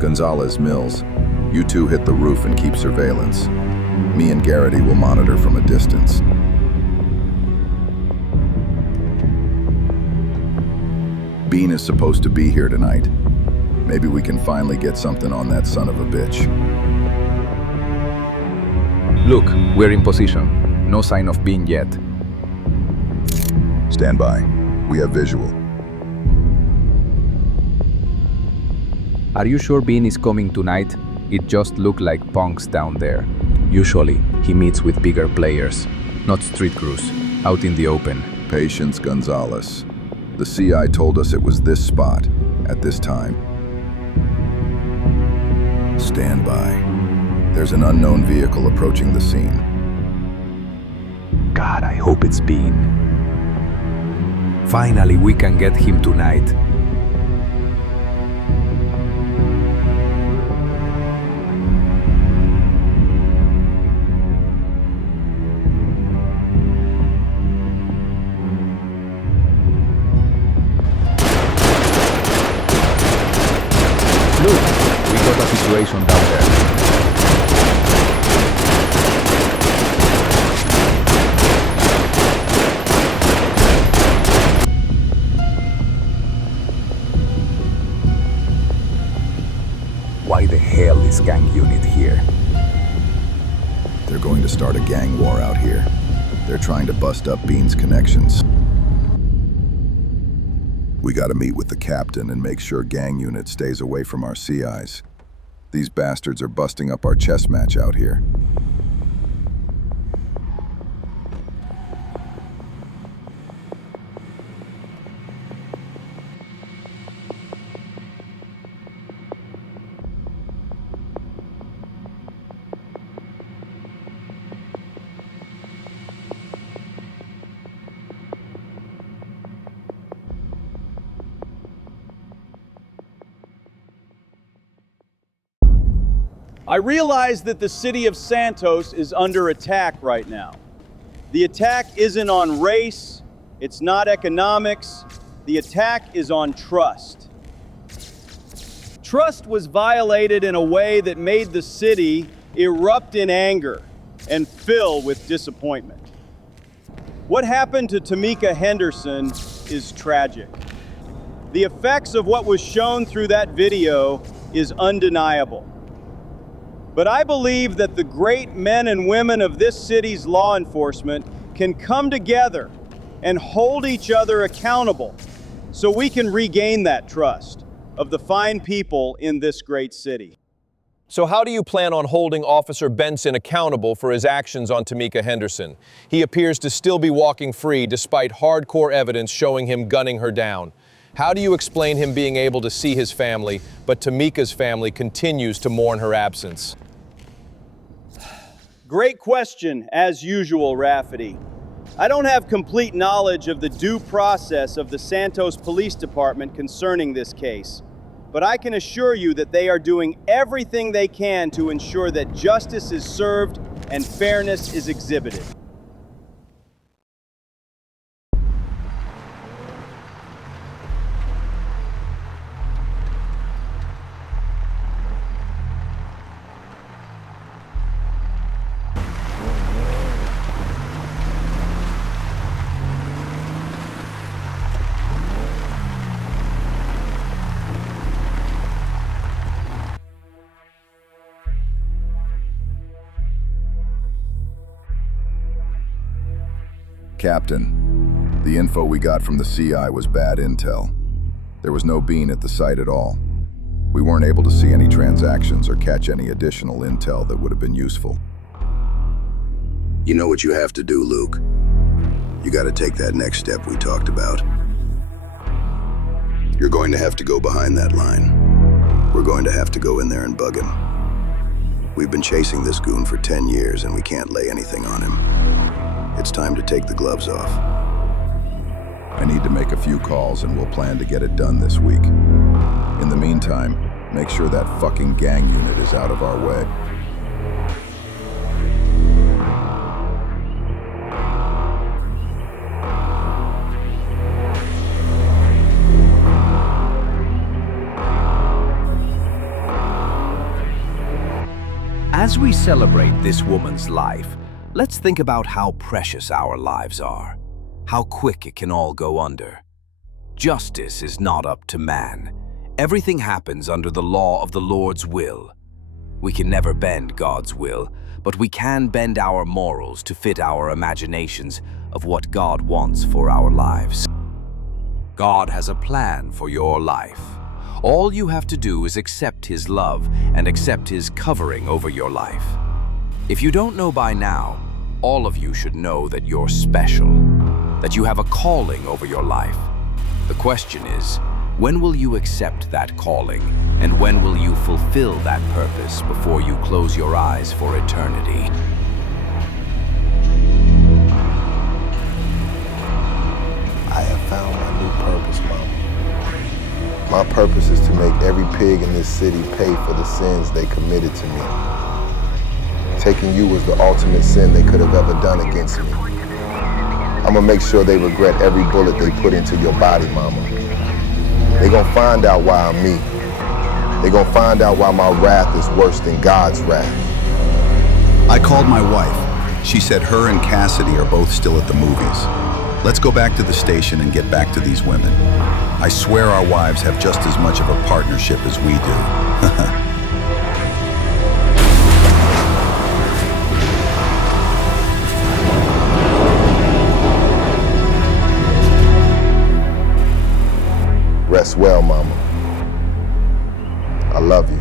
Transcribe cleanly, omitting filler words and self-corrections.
Gonzalez, Mills, you two hit the roof and keep surveillance. Me and Garrity will monitor from a distance. Bean is supposed to be here tonight. Maybe we can finally get something on that son of a bitch. Look, we're in position. No sign of Bean yet. Stand by. We have visual. Are you sure Bean is coming tonight? It just looked like punks down there. Usually, he meets with bigger players, not street crews, out in the open. Patience, Gonzalez. The CI told us it was this spot, at this time. Stand by. There's an unknown vehicle approaching the scene. God, I hope it's Bean. Finally, we can get him tonight. Situation down there. Why the hell is gang unit here? They're going to start a gang war out here. They're trying to bust up Bean's connections. We gotta meet with the captain and make sure gang unit stays away from our CIs. These bastards are busting up our chess match out here. I realize that the city of Santos is under attack right now. The attack isn't on race, it's not economics, the attack is on trust. Trust was violated in a way that made the city erupt in anger and fill with disappointment. What happened to Tamika Henderson is tragic. The effects of what was shown through that video is undeniable. But I believe that the great men and women of this city's law enforcement can come together and hold each other accountable so we can regain that trust of the fine people in this great city. So how do you plan on holding Officer Benson accountable for his actions on Tamika Henderson? He appears to still be walking free despite hardcore evidence showing him gunning her down. How do you explain him being able to see his family, but Tamika's family continues to mourn her absence? Great question, as usual, Rafferty. I don't have complete knowledge of the due process of the Santos Police Department concerning this case, but I can assure you that they are doing everything they can to ensure that justice is served and fairness is exhibited. Captain, the info we got from the CI was bad intel. There was no Bean at the site at all. We weren't able to see any transactions or catch any additional intel that would have been useful. You know what you have to do, Luke. You gotta take that next step we talked about. You're going to have to go behind that line. We're going to have to go in there and bug him. We've been chasing this goon for 10 years and we can't lay anything on him. It's time to take the gloves off. I need to make a few calls and we'll plan to get it done this week. In the meantime, make sure that fucking gang unit is out of our way. As we celebrate this woman's life, let's think about how precious our lives are, how quick it can all go under. Justice is not up to man. Everything happens under the law of the Lord's will. We can never bend God's will, but we can bend our morals to fit our imaginations of what God wants for our lives. God has a plan for your life. All you have to do is accept His love and accept His covering over your life. If you don't know by now, all of you should know that you're special, that you have a calling over your life. The question is, when will you accept that calling, and when will you fulfill that purpose before you close your eyes for eternity? I have found my new purpose, Mama. My purpose is to make every pig in this city pay for the sins they committed to me. Taking you was the ultimate sin they could have ever done against me. I'm gonna make sure they regret every bullet they put into your body, Mama. They gonna find out why I'm me. They gonna find out why my wrath is worse than God's wrath. I called my wife. She said her and Cassidy are both still at the movies. Let's go back to the station and get back to these women. I swear our wives have just as much of a partnership as we do. Rest well, Mama. I love you.